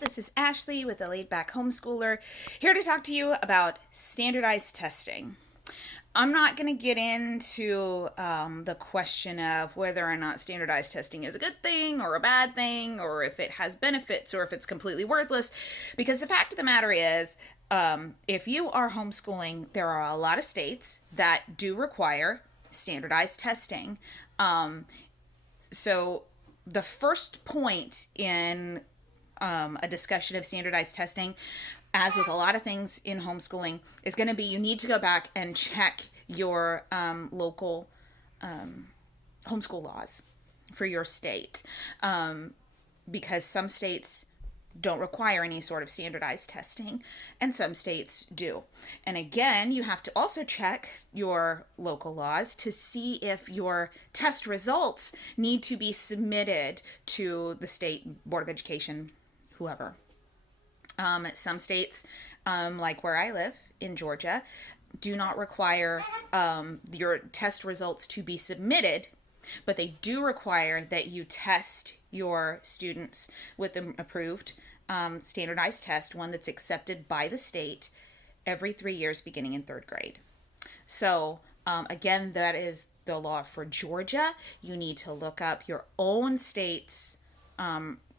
this is Ashley with the Laid Back Homeschooler, here to talk to you about standardized testing. I'm not going to get into the question of whether or not standardized testing is a good thing or a bad thing, or if it has benefits or if it's completely worthless, because the fact of the matter is, if you are homeschooling, there are a lot of states that do require standardized testing. So the first point in a discussion of standardized testing, as with a lot of things in homeschooling, is going to be you need to go back and check your local homeschool laws for your state, because some states don't require any sort of standardized testing and some states do. And again, you have to also check your local laws to see if your test results need to be submitted to the state board of education, whoever. Some states, like where I live in Georgia, do not require your test results to be submitted, but they do require that you test your students with an approved standardized test, one that's accepted by the state every 3 years beginning in third grade. So again, that is the law for Georgia. You need to look up your own state's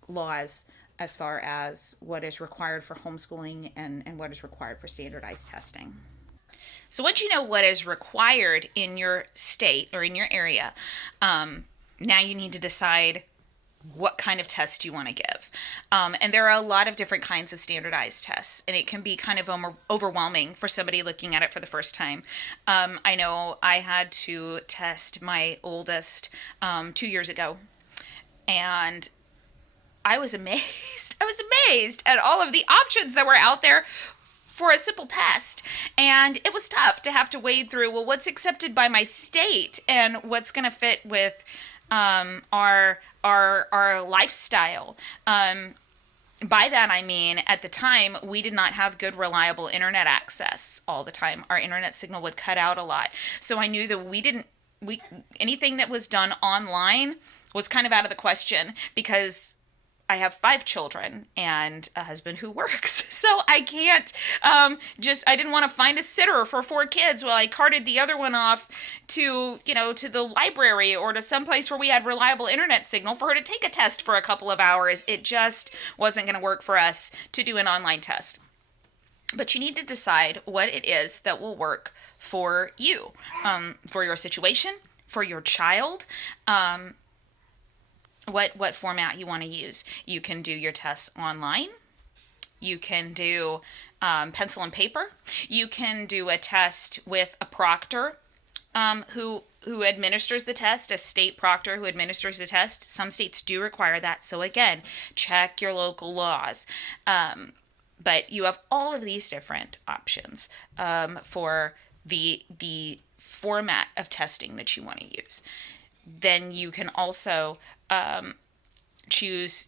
laws as far as what is required for homeschooling and what is required for standardized testing. So once you know what is required in your state or in your area, now you need to decide what kind of test you want to give. And there are a lot of different kinds of standardized tests, and it can be kind of overwhelming for somebody looking at it for the first time. I know I had to test my oldest 2 years ago, and I was amazed. I was amazed at all of the options that were out there for a simple test. And it was tough to have to wade through, well, what's accepted by my state and what's going to fit with our lifestyle. By that I mean, at the time, we did not have good, reliable internet access all the time. Our internet signal would cut out a lot. So I knew that anything that was done online was kind of out of the question, because I have 5 children and a husband who works. So I can't I didn't want to find a sitter for 4 kids while I carted the other one off to the library or to someplace where we had reliable internet signal for her to take a test for a couple of hours. It just wasn't going to work for us to do an online test. But you need to decide what it is that will work for you, for your situation, for your child, what format you want to use. You can do your tests online. You can do pencil and paper. You can do a test with a proctor who administers the test, a state proctor who administers the test. Some states do require that. So again, check your local laws. But you have all of these different options for the format of testing that you want to use. Then you can also choose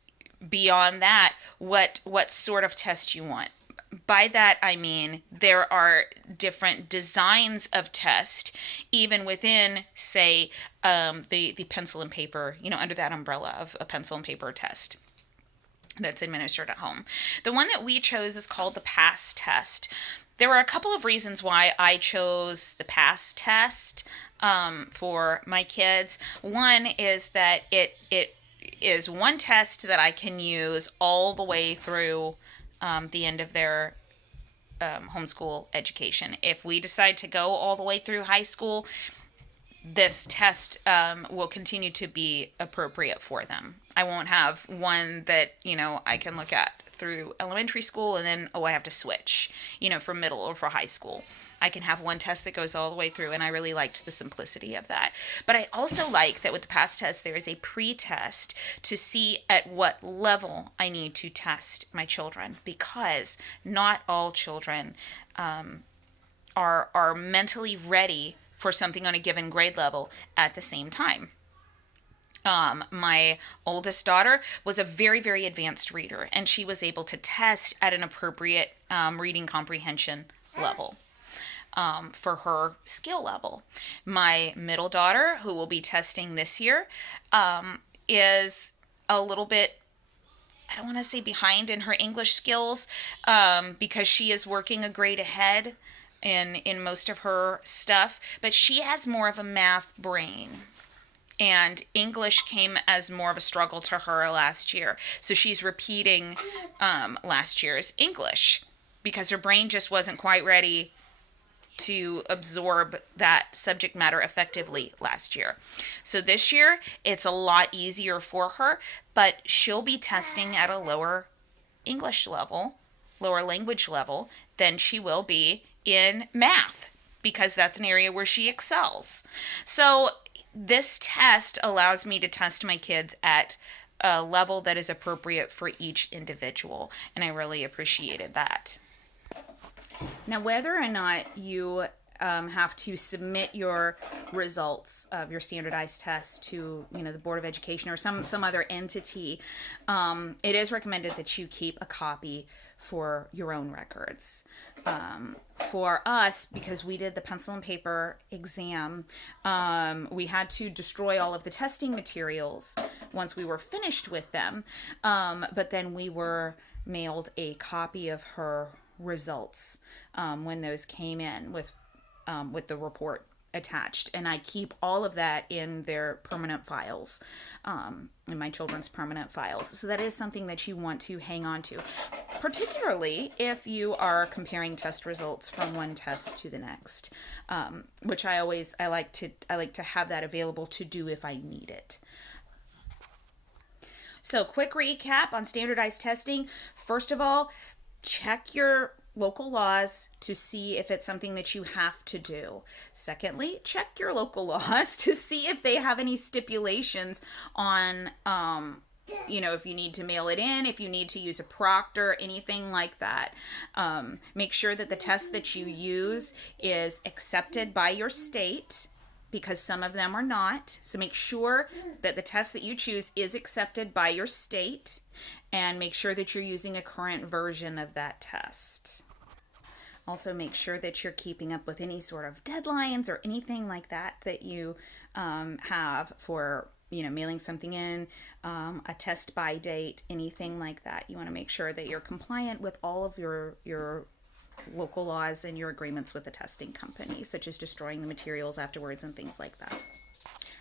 beyond that what sort of test you want. By that I mean there are different designs of test even within, say, the pencil and paper, under that umbrella of a pencil and paper test that's administered at home. The one that we chose is called the PASS test. There were a couple of reasons why I chose the PASS test for my kids. One is that it is one test that I can use all the way through the end of their homeschool education. If we decide to go all the way through high school, this test will continue to be appropriate for them. I won't have one that, I can look at through elementary school and then, I have to switch, for middle or for high school. I can have one test that goes all the way through, and I really liked the simplicity of that. But I also like that with the PASS test, there is a pre-test to see at what level I need to test my children, because not all children are mentally ready for something on a given grade level at the same time. My oldest daughter was a very, very advanced reader, and she was able to test at an appropriate reading comprehension level for her skill level. My middle daughter, who will be testing this year, is a little bit I don't want to say behind in her English skills, because she is working a grade ahead in most of her stuff, but she has more of a math brain. And English came as more of a struggle to her last year. So she's repeating last year's English because her brain just wasn't quite ready to absorb that subject matter effectively last year. So this year, it's a lot easier for her, but she'll be testing at a lower English level, lower language level, than she will be in math because that's an area where she excels. So this test allows me to test my kids at a level that is appropriate for each individual, and I really appreciated that. Now, whether or not you have to submit your results of your standardized test to, the Board of Education or some other entity, it is recommended that you keep a copy for your own records. For us, because we did the pencil and paper exam, we had to destroy all of the testing materials once we were finished with them, but then we were mailed a copy of her results when those came in with the report attached, and I keep all of that in their permanent files, in my children's permanent files. So that is something that you want to hang on to, particularly if you are comparing test results from one test to the next, which I like to have that available to do if I need it. So, quick recap on standardized testing. First of all, check your local laws to see if it's something that you have to do. Secondly, check your local laws to see if they have any stipulations on, if you need to mail it in, if you need to use a proctor, anything like that. Make sure that the test that you use is accepted by your state, because some of them are not. So make sure that the test that you choose is accepted by your state, and make sure that you're using a current version of that test. Also make sure that you're keeping up with any sort of deadlines or anything like that that you have for mailing something in, a test by date, anything like that. You want to make sure that you're compliant with all of your local laws and your agreements with the testing company, such as destroying the materials afterwards and things like that.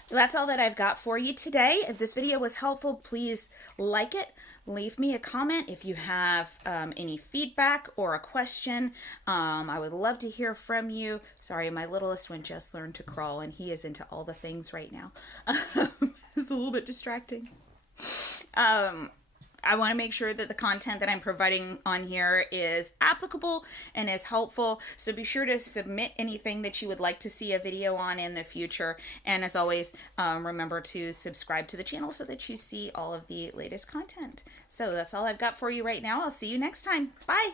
So that's all that I've got for you today. If this video was helpful, please like it. Leave me a comment if you have any feedback or a question. I would love to hear from you. Sorry, my littlest one just learned to crawl, and he is into all the things right now. It's a little bit distracting. I want to make sure that the content that I'm providing on here is applicable and is helpful. So be sure to submit anything that you would like to see a video on in the future. And as always, remember to subscribe to the channel so that you see all of the latest content. So that's all I've got for you right now. I'll see you next time. Bye.